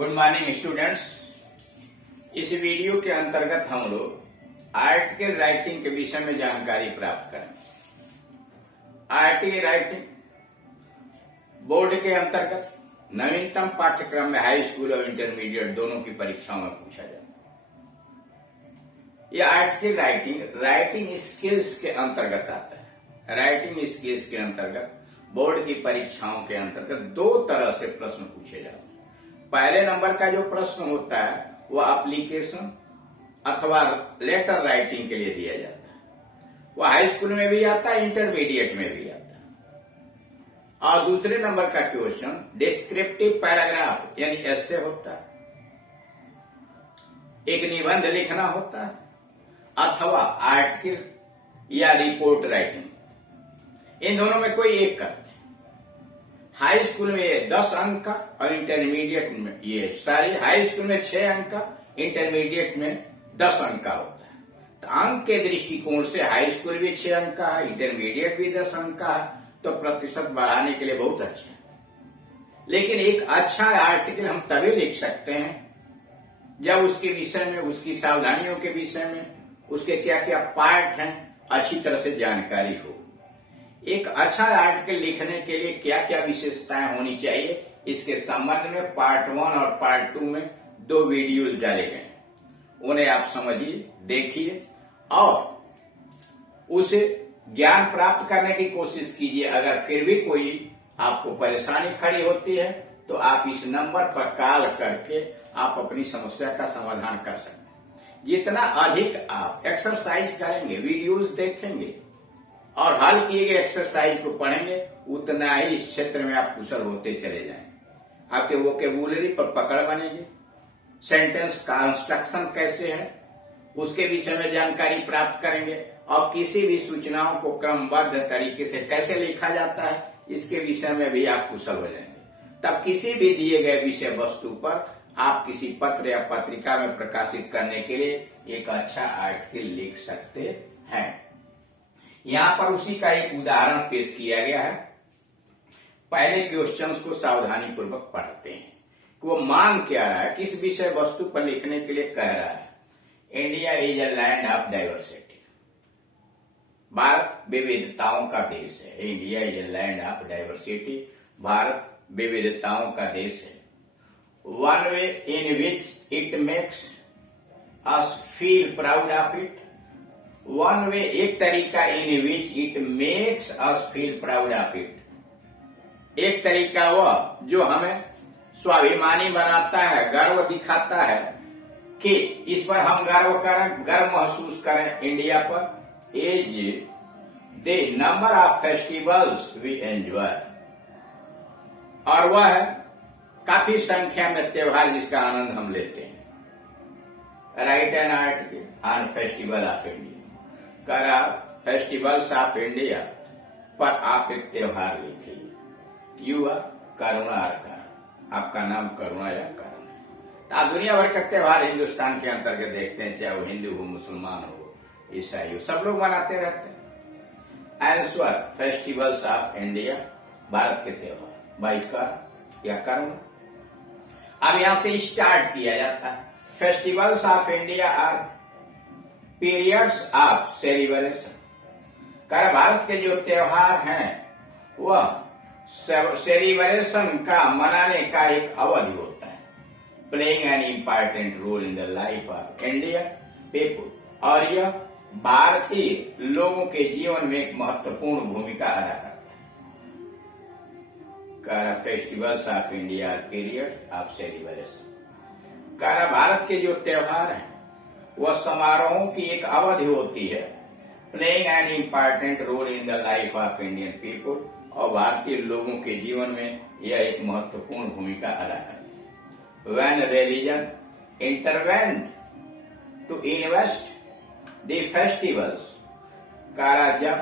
Good morning students. इस video के अंतर्गत हम लोग आर्टिकल राइटिंग के विषय में जानकारी प्राप्त करेंगे। आर्टिकल राइटिंग बोर्ड के अंतर्गत नवीनतम पाठ्यक्रम में हाई स्कूल और इंटरमीडिएट दोनों की परीक्षाओं में पूछा जाता है। यह आर्टिकल राइटिंग स्किल्स के अंतर्गत आता है। राइटिंग स्किल्स के अंतर्गत बोर्ड की परीक्षाओं के अंतर्गत दो तरह से प्रश्न पूछे जाते हैं। पहले नंबर का जो प्रश्न होता है वह एप्लीकेशन अथवा लेटर राइटिंग के लिए दिया जाता है। वह हाई स्कूल में भी आता है, इंटरमीडिएट में भी आता है। और दूसरे नंबर का क्वेश्चन डिस्क्रिप्टिव पैराग्राफ यानी एस्से होता है, एक निबंध लिखना होता है अथवा आर्टिकल या रिपोर्ट राइटिंग। इन दोनों में कोई एक करते हैं। हाई स्कूल में ये 10 अंक का और इंटरमीडिएट में ये सारी हाई स्कूल में 6 अंक का, इंटरमीडिएट में 10 अंक का होता है। तो अंक के दृष्टिकोण से हाई स्कूल भी 6 अंक का है, इंटरमीडिएट भी 10 अंक का है, तो प्रतिशत बढ़ाने के लिए बहुत अच्छा है। लेकिन एक अच्छा आर्टिकल हम तभी लिख सकते हैं जब उसके विषय में, उसकी सावधानियों के विषय में, उसके क्या क्या पार्ट हैं अच्छी तरह से जानकारी हो। एक अच्छा आर्टिकल लिखने के लिए क्या क्या विशेषताएं होनी चाहिए, इसके संबंध में पार्ट 1 और पार्ट 2 में 2 वीडियोज डाले गए हैं। उन्हें आप समझिए, देखिए और उसे ज्ञान प्राप्त करने की कोशिश कीजिए। अगर फिर भी कोई आपको परेशानी खड़ी होती है तो आप इस नंबर पर कॉल करके आप अपनी समस्या का समाधान कर सकते हैं। जितना अधिक आप एक्सरसाइज करेंगे, वीडियोज देखेंगे और हल किए गए एक्सरसाइज को पढ़ेंगे, उतना ही इस क्षेत्र में आप कुशल होते चले जाएंगे। आपके वोकेबुलरी पर पकड़ बनेगी। सेंटेंस कंस्ट्रक्शन कैसे है उसके विषय में जानकारी प्राप्त करेंगे और किसी भी सूचनाओं को क्रमबद्ध तरीके से कैसे लिखा जाता है इसके विषय में भी आप कुशल हो जाएंगे। तब किसी भी दिए गए विषय वस्तु पर आप किसी पत्र या पत्रिका में प्रकाशित करने के लिए एक अच्छा आर्टिकल लिख सकते हैं। यहां पर उसी का एक उदाहरण पेश किया गया है। पहले क्वेश्चंस को सावधानी पूर्वक पढ़ते हैं कि वो मांग क्या रहा है, किस विषय वस्तु पर लिखने के लिए कह रहा है। India is a land of diversity. Bharat विविधताओं का देश है। India is a land of diversity. Bharat विविधताओं का देश है। One way in which it makes us feel proud of it. One way एक तरीका in which it makes us feel proud of it. एक तरीका वह जो हमें स्वाभिमानी बनाता है, गर्व दिखाता है कि इस पर हम गर्व करें, गर्व महसूस करें इंडिया पर। Is the number of festivals we enjoy. और वह है काफी संख्या में त्योहार जिसका आनंद हम लेते हैं। Right an article on festival of India. कर आप फेस्टिवल्स ऑफ इंडिया पर आप एक त्योहार लिखिए। यू आर करुणा और करुणा। आपका नाम करुणा या करुणा है। तो आप दुनिया भर का त्योहार हिंदुस्तान के अंतर्गत देखते हैं, चाहे वो हिंदू हो, मुसलमान हो, ईसाई हो, सब लोग मनाते रहते हैं। Answer festivals of India, Bharat के त्योहार बाई कर या करुणा। अब यहां से स्टार्ट किया जाता है। Festivals of India are periods of celebration. कर भारत के जो त्योहार हैं वह सेलिब्रेशन का, मनाने का एक अवधि होता है। Playing an important role in the life of Indian people. और यह भारतीय लोगों के जीवन में एक महत्वपूर्ण भूमिका अदा करता है। Festivals of India periods of celebration. Bharat के जो त्योहार हैं वह समारोहों की एक अवधि होती है। Playing an important role in the life of Indian people. और भारतीय लोगों के जीवन में यह एक महत्वपूर्ण भूमिका अदा करती है। When religion intervened to invest the festivals. जब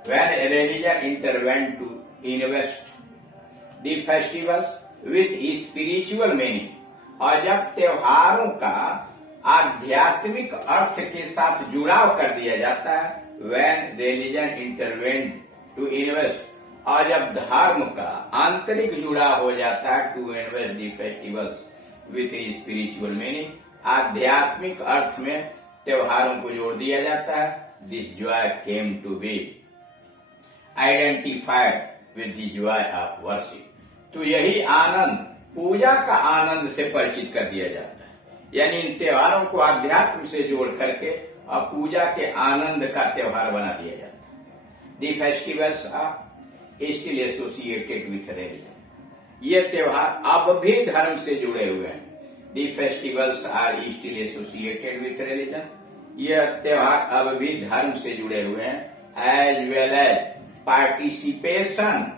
when religion intervened to invest the festivals with spiritual meaning. और जब त्योहारों का आध्यात्मिक अर्थ के साथ जुड़ाव कर दिया जाता है। When religion intervened to invest. और जब धर्म का आंतरिक जुड़ाव हो जाता है to invest the festivals with spiritual meaning. आध्यात्मिक अर्थ में त्योहारों को जोड़ दिया जाता है। This joy came to be identified with the joy of worship. तो यही आनंद पूजा का आनंद से परिचित कर दिया जाता है। यानी इन त्योहारों को अध्यात्म से जोड़ करके और पूजा के आनंद का त्योहार बना दिया जाता है। The festivals are still associated with religion. ये त्योहार अब भी धर्म से जुड़े हुए हैं। The festivals are still associated with religion. यह त्योहार अब भी धर्म से जुड़े हुए हैं। As well as participation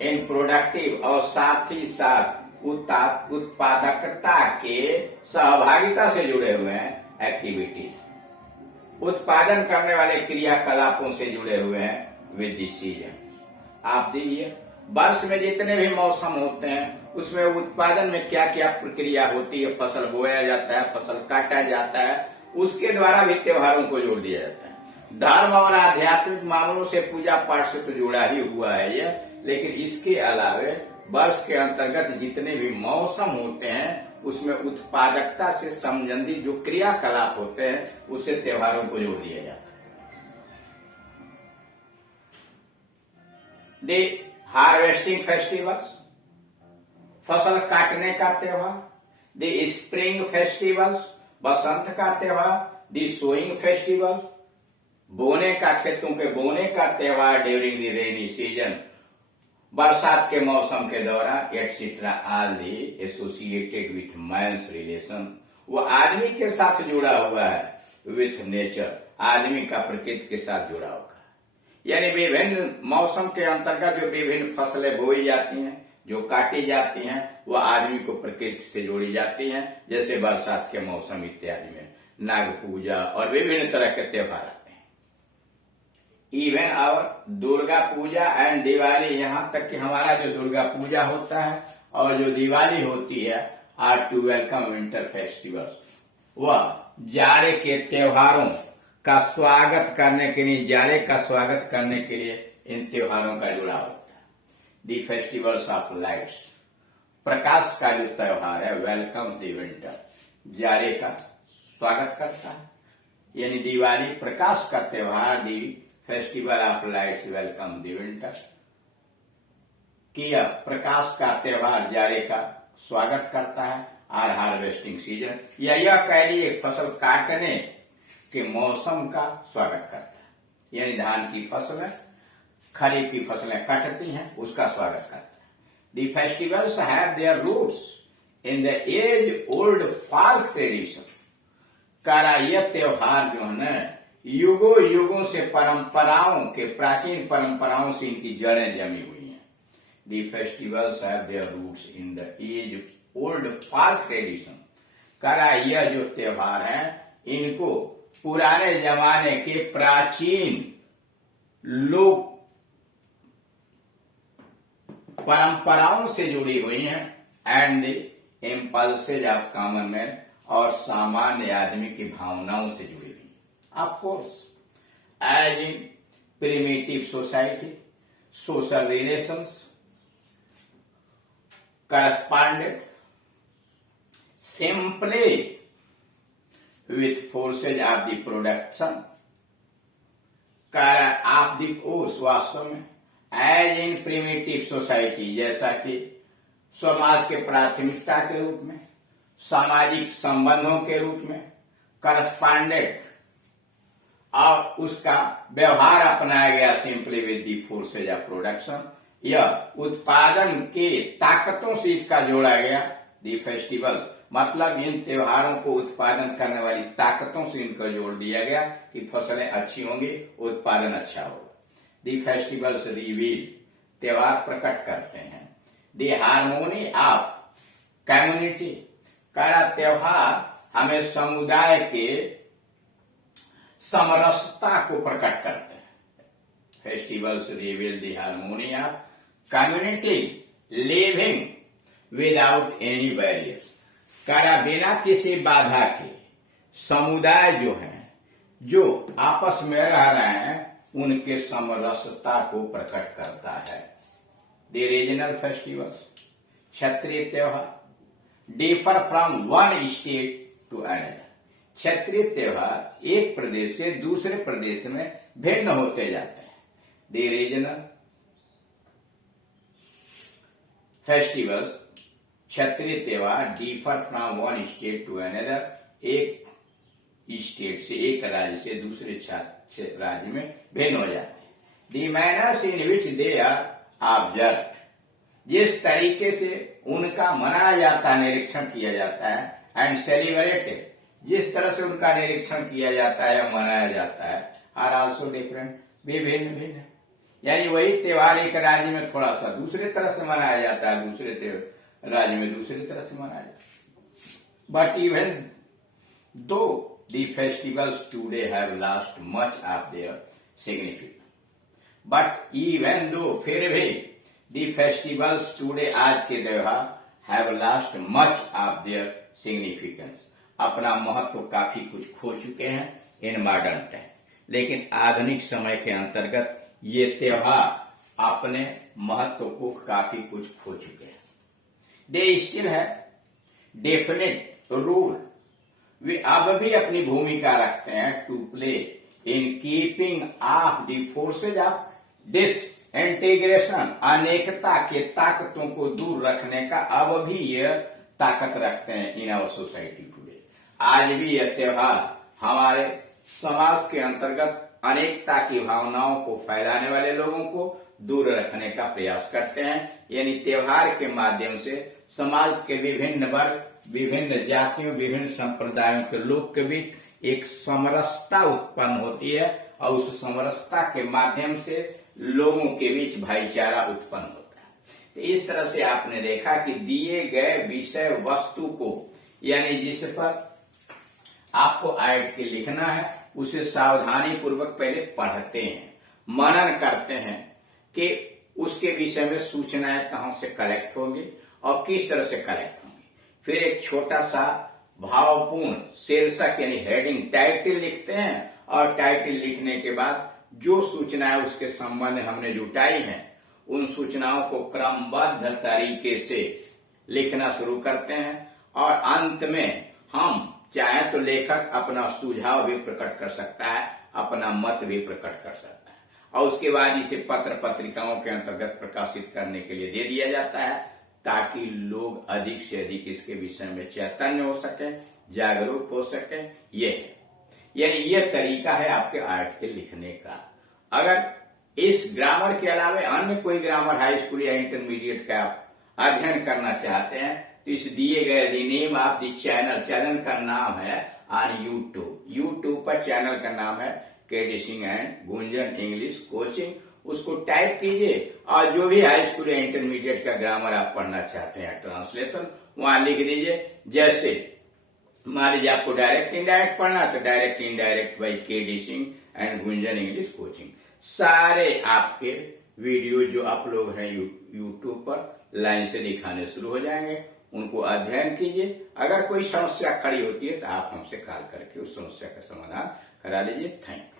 in productive, और साथ ही साथ उत्पादकता के सहभागिता से जुड़े हुए हैं एक्टिविटीज। उत्पादन करने वाले क्रियाकलापों से जुड़े हुए हैं विद द सीजन। आप देखिए वर्ष में जितने भी मौसम होते हैं उसमें उत्पादन में क्या क्या प्रक्रिया होती है। फसल बोया जाता है, फसल काटा जाता है, उसके द्वारा भी त्योहारों को जोड़ दिया जाता है। धर्म और आध्यात्मिक मामलों से पूजा पाठ से तो जुड़ा ही हुआ है यह, लेकिन इसके अलावे वर्ष के अंतर्गत जितने भी मौसम होते हैं उसमें उत्पादकता से संबंधित जो क्रियाकलाप होते हैं उससे त्योहारों को जोड़ दिया जाता है। दे हार्वेस्टिंग फेस्टिवल्स, फसल काटने का त्योहार। द स्प्रिंग फेस्टिवल्स, बसंत का त्योहार। द सोइंग फेस्टिवल, बोने का, खेतों के बोने का त्योहार। ड्यूरिंग द रेनी सीजन, बरसात के मौसम के दौरान। Etcetera all the associated with man's relation. वो आदमी के साथ जुड़ा हुआ है विथ नेचर, आदमी का प्रकृति के साथ जुड़ा होगा। यानी विभिन्न मौसम के अंतर्गत जो विभिन्न फसलें बोई जाती हैं, जो काटी जाती हैं, वह आदमी को प्रकृति से जोड़ी जाती हैं। जैसे बरसात के मौसम इत्यादि में नाग पूजा और विभिन्न तरह के त्योहार आते हैं। इवन और दुर्गा पूजा एंड दिवाली, यहाँ तक कि हमारा जो दुर्गा पूजा होता है और जो दिवाली होती है, are to welcome winter festivals. वह जाड़े के त्योहारों का स्वागत करने के लिए, जाड़े का स्वागत करने के लिए इन त्योहारों का जुड़ाव होता है। दी फेस्टिवल्स ऑफ लाइट्स, प्रकाश का जो त्योहार है। वेलकम दी विंटर, जाड़े का स्वागत करता है। यानी दिवाली प्रकाश का त्योहार। The festival of lights welcome the winter, किया प्रकाश का त्योहार जाड़े का स्वागत करता है। आर हार्वेस्टिंग सीजन, या यह कह लिए फसल काटने के मौसम का स्वागत करता है। यानी धान की फसलें, खरीफ की फसलें कटती हैं, उसका स्वागत करता है। The festivals have their roots in the age old folk tradition. कारा यह त्योहार जो है न युगों युगों से परंपराओं के, प्राचीन परंपराओं से इनकी जड़ें जमी हुई हैं। The festivals have their roots in the age old folk tradition. कारा यह जो त्योहार है इनको पुराने जमाने के प्राचीन लोक परंपराओं से जुड़ी हुई हैं। And the impulses of common man, और सामान्य आदमी की भावनाओं से जुड़ी हुई है। Of course as in primitive society, social relations corresponded simply with forces of the production of the course। वास्तव में एज इन प्रिमिटिव सोसाइटी, जैसा कि समाज के प्राथमिकता के रूप में, सामाजिक संबंधों के रूप में, करस्पॉन्डेड, और उसका व्यवहार अपनाया गया simply with the forces of production. यह उत्पादन के ताकतों से इसका जोड़ा गया। दी फेस्टिवल मतलब इन त्योहारों को उत्पादन करने वाली ताकतों से इनको जोड़ दिया गया कि फसलें अच्छी होंगी, उत्पादन अच्छा होगा। दी फेस्टिवल्स रिवील, त्योहार प्रकट करते हैं। दी हार्मोनी ऑफ कम्युनिटी, का त्योहार हमें समुदाय के समरसता को प्रकट करते हैं। Festivals reveal the harmony of community living without any barrier. कारा बिना किसी बाधा के समुदाय जो है, जो आपस में रह रहे हैं, उनके समरसता को प्रकट करता है। द रीजनल फेस्टिवल्स, क्षेत्रीय त्योहार। Differ from one state to another. क्षेत्रीय त्योहार एक प्रदेश से दूसरे प्रदेश में भिन्न होते जाते हैं। द रीजनल फेस्टिवल्स, क्षेत्रीय त्योहार, differ from one state to another, एक स्टेट से, एक राज्य से दूसरे राज्य में भिन्न हो जाते हैं। The manners in which they are observe, जिस तरीके से उनका मनाया जाता है, निरीक्षण किया जाता है, एंड सेलिब्रेटेड, जिस तरह से उनका निरीक्षण किया जाता है या मनाया जाता है, आर आल्सो डिफरेंट, वे भिन्न भिन्न है। यानी वही त्योहार एक राज्य में थोड़ा सा दूसरे तरह से मनाया जाता है, दूसरे राज्य में दूसरी तरह से मनाया जाता है। But even though the festivals today have lost much of their significance, but even though फिर भी the festivals today, आज के त्योहार, have lost much of their significance, अपना महत्व काफी कुछ खो चुके हैं इन मॉडर्न टाइम। लेकिन आधुनिक समय के अंतर्गत ये त्योहार अपने महत्व को काफी कुछ खो चुके हैं। They still have definite rule, वे अब भी अपनी भूमिका रखते हैं to play in keeping of the forces of this integration, अनेकता के ताकतों को दूर रखने का अब भी यह ताकत रखते हैं इन आवर सोसाइटी टुडे। आज भी यह त्योहार हमारे समाज के अंतर्गत अनेकता की भावनाओं को फैलाने वाले लोगों को दूर रखने का प्रयास करते हैं। यानी त्योहार के माध्यम से समाज के विभिन्न वर्ग, विभिन्न जातियों, विभिन्न संप्रदायों के लोग के बीच एक समरसता उत्पन्न होती है और उस समरसता के माध्यम से लोगों के बीच भाईचारा उत्पन्न होता है। तो इस तरह से आपने देखा कि दिए गए विषय वस्तु को, यानी जिस पर आपको आर्ट के लिखना है, उसे सावधानी पूर्वक पहले पढ़ते हैं, मनन करते हैं कि उसके विषय में सूचनाएं कहां से कलेक्ट होंगी और किस तरह से कलेक्ट होंगी। फिर एक छोटा सा भावपूर्ण शीर्षक यानी हेडिंग, टाइटल लिखते हैं और टाइटल लिखने के बाद जो सूचनाएं उसके संबंध में हमने जुटाई हैं, उन सूचनाओं को क्रमबद्ध तरीके से लिखना शुरू करते हैं। और अंत में हम चाहे तो लेखक अपना सुझाव भी प्रकट कर सकता है, अपना मत भी प्रकट कर सकता है, और उसके बाद इसे पत्र पत्रिकाओं के अंतर्गत प्रकाशित करने के लिए दे दिया जाता है, ताकि लोग अधिक से अधिक इसके विषय में चैतन्य हो सके, जागरूक हो सके। यानी ये तरीका है आपके आर्ट के लिखने का। अगर इस ग्रामर के अलावा अन्य कोई ग्रामर हाई स्कूल या इंटरमीडिएट का आप अध्ययन करना चाहते हैं तो इस दिए गए नेम ऑफ द चैनल का नाम है ऑन यूट्यूब पर चैनल का नाम है KD Singh and Gunjan English coaching. उसको टाइप कीजिए और जो भी हाई स्कूल या इंटरमीडिएट का ग्रामर आप पढ़ना चाहते हैं ट्रांसलेशन वहां लिख दीजिए। जैसे मान लीजिए आपको डायरेक्ट इनडायरेक्ट पढ़ना तो direct indirect by KD Singh and Gunjan English coaching. सारे आपके वीडियो जो अपलोड है यूट्यूब पर लाइन से दिखाने शुरू हो जाएंगे, उनको अध्ययन कीजिए। अगर कोई समस्या खड़ी होती है तो आप हमसे कॉल करके उस समस्या का समाधान करा लीजिए। Thank you.